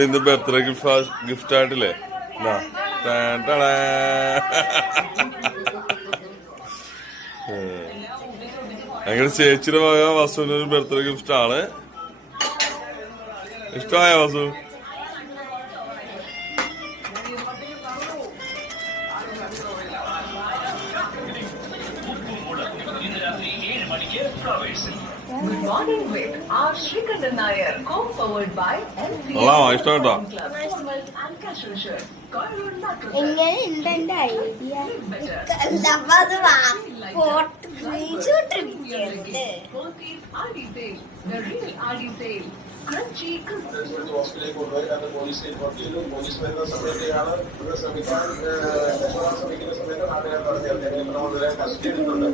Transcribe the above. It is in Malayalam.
ഇന്ന് ബർത്ത്ഡേ ഗിഫ്റ്റ് ആയിട്ടില്ലേ? അങ്ങനെ ചേച്ചിയുടെ വക വസുവിന് ഒരു ബർത്ത്ഡേ ഗിഫ്റ്റ് ആണ്. ഇഷ്ടമായ വസു? ഇഷ്ടപ്പെട്ടോ? പോലീസ് വരുന്ന സമയത്തെയാണ് ഇവിടെ ശ്രമിക്കാൻ ശ്രമിക്കുന്ന സമയത്ത് നാട്ടുകാർ പറഞ്ഞത് കസ്റ്റഡി എടുത്തിട്ടുണ്ട്.